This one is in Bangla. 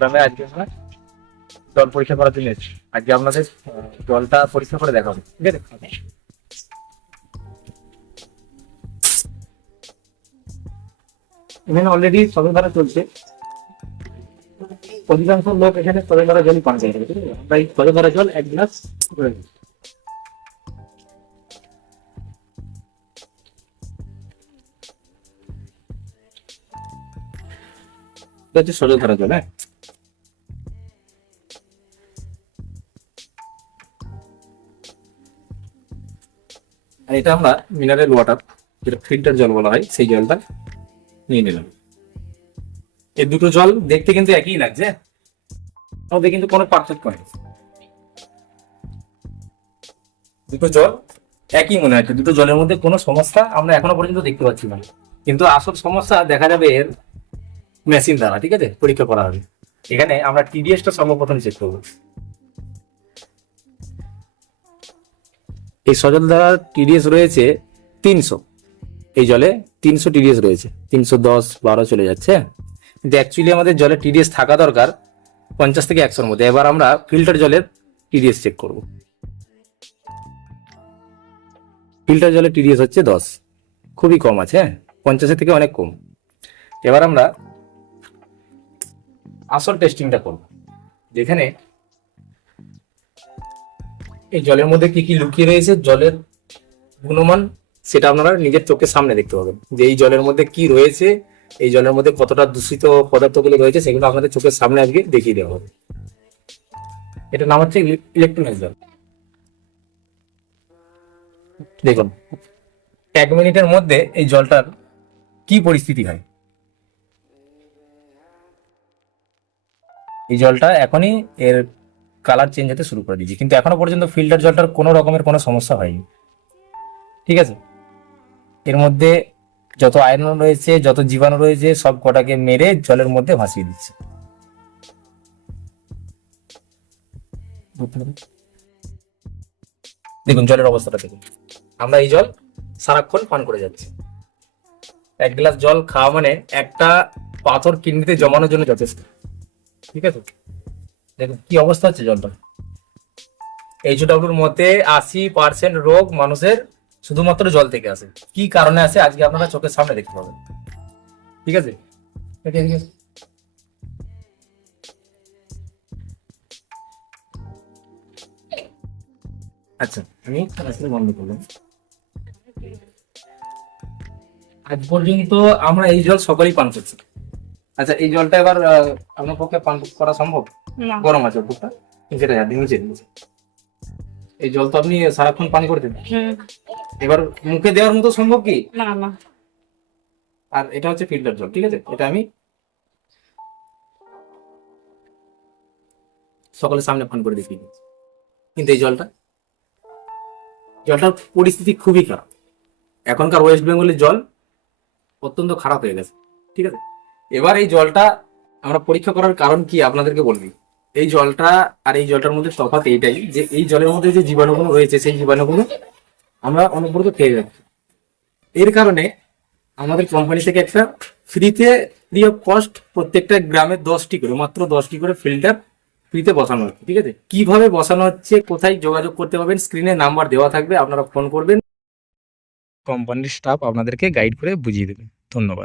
গ্রামে আজকে আমরা জল পরীক্ষা করার জন্য এসেছি। আজকে আপনাদের জলটা পরীক্ষা করে দেখাবো, ঠিক আছে? এখানে অলরেডি সদরধারা চলছে, অধিকাংশ লোক এখানে সদরধারা জলই পান করে, ঠিক আছে? আমরা এই সদরধারা জল এক গ্লাস করে দিই। এটা হচ্ছে সদরধারা জল। হ্যাঁ, আর এটা আমরা মিনারেল ওয়াটার, যেটা ফিল্টার জল বলা হয়, সেই জলটা নিয়ে নিলাম। এই দুটো জল দেখতে কিন্তু একই লাগছে, ওদের কিন্তু কোনো পার্থক্য নেই। দুটো জল একই মনে হচ্ছে, দুটো জলের মধ্যে কোনো সমস্যা আমরা এখনো পর্যন্ত দেখতে পাচ্ছি না। কিন্তু আসল সমস্যা দেখা যাবে এর মেশিন দ্বারা, ঠিক আছে? পরীক্ষা করা হবে। এখানে আমরা টিডিএসটা সর্বপ্রথম চেক করবো। এই সজল দ্বারা টিডিএস রয়েছে 300, এই জলে 300 টিডিএস রয়েছে, 310, 12 চলে যাচ্ছে। কিন্তু অ্যাকচুয়ালি আমাদের জলে টিডিএস থাকা দরকার 50 থেকে 100-র মধ্যে। এবার আমরা ফিল্টার জলের টিডিএস চেক করব। ফিল্টার জলের টিডিএস হচ্ছে 10, খুবই কম আছে, 50-এর থেকে অনেক কম। এবার আমরা আসল টেস্টিংটা করব, যেখানে এই জলের মধ্যে কি কি লুকিয়ে রয়েছে, জলের গুণমান, সেটা আপনারা নিজের চোখের সামনে দেখতে পাবেন। যে এই জলের মধ্যে কি রয়েছে, এই জলের মধ্যে কতটা দূষিত পদার্থগুলো রয়েছে, সেগুলো আপনাদের চোখের সামনে আজকে দেখিয়ে দেওয়া হবে। এটা নাম হচ্ছে ইলেকট্রোলাইট জল। দেখুন 1 মিনিটের মধ্যে এই জলটার কি পরিস্থিতি হয়। এই জলটা এখনই এর কালার চেঞ্জ হতে শুরু করে দিয়েছে, কিন্তু এখনো পর্যন্ত ফিল্টার জলটার কোনো রকমের কোনো সমস্যা হয়নি, ঠিক আছে? এর মধ্যে যত আয়রন রয়েছে, যত জীবাণু রয়েছে, সব কটাকে মেরে জলের মধ্যে ভাসিয়ে দিচ্ছে। দেখুন জলের অবস্থাটা দেখুন। আমরা এই জল সারাক্ষণ পান করে যাচ্ছি। 1 গ্লাস জল খাওয়া মানে একটা পাথর কিডনিতে জমানোর জন্য যথেষ্ট, ঠিক আছে? দেখুন কি অবস্থা হচ্ছে জলটা। এইচডব্লিউর মতে 80% রোগ মানুষের শুধুমাত্র জল থেকে আসে। কি কারণে আসে আজকে আপনারা চোখের সামনে দেখতে পাবেন, ঠিক আছে? আচ্ছা, আমি আসলে বন্ধ করলাম। আজ পর্যন্ত আমরা এই জল সকলেই পান করছি। আচ্ছা, এই জলটা এবার আপনার পক্ষে পান করা সম্ভব? না। গরম আছে উপরটা, যেটা নিচে নিচে। এই জল তো আপনি সারাক্ষণ পান করতেন, এবার মুখে দেওয়ার মতো সম্ভব কি? না না। আর এটা হচ্ছে ফিল্টার জল, ঠিক আছে? এটা আমি সকলের সামনে পান করে দেখিয়ে দিচ্ছি। কিন্তু এই জলটার পরিস্থিতি খুবই খারাপ। এখনকার ওয়েস্ট বেঙ্গলের জল অত্যন্ত খারাপ হয়ে গেছে, ঠিক আছে? এবার এই জলটা আমরা পরীক্ষা করার কারণ কি আপনাদেরকে বলবি। এই জলটা আর এই জলটার মধ্যে তফাৎ এইটাই যে এই জলের মধ্যে যে জীবাণুগুলো রয়েছে, সেই জীবাণুগুলো আমরা অনবরত খেয়ে যাচ্ছি। এর কারণে আমাদের কোম্পানি থেকে একটা ফ্রি অফ কস্ট প্রত্যেকটা গ্রামে 10টি করে, মাত্র 10টি করে ফিল্টার ফ্রিতে বসানো হচ্ছে, ঠিক আছে? কিভাবে বসানো হচ্ছে, কোথায় যোগাযোগ করতে পারবেন, স্ক্রিনে নাম্বার দেওয়া থাকবে, আপনারা ফোন করবেন, কোম্পানির স্টাফ আপনাদেরকে গাইড করে বুঝিয়ে দেবে। ধন্যবাদ।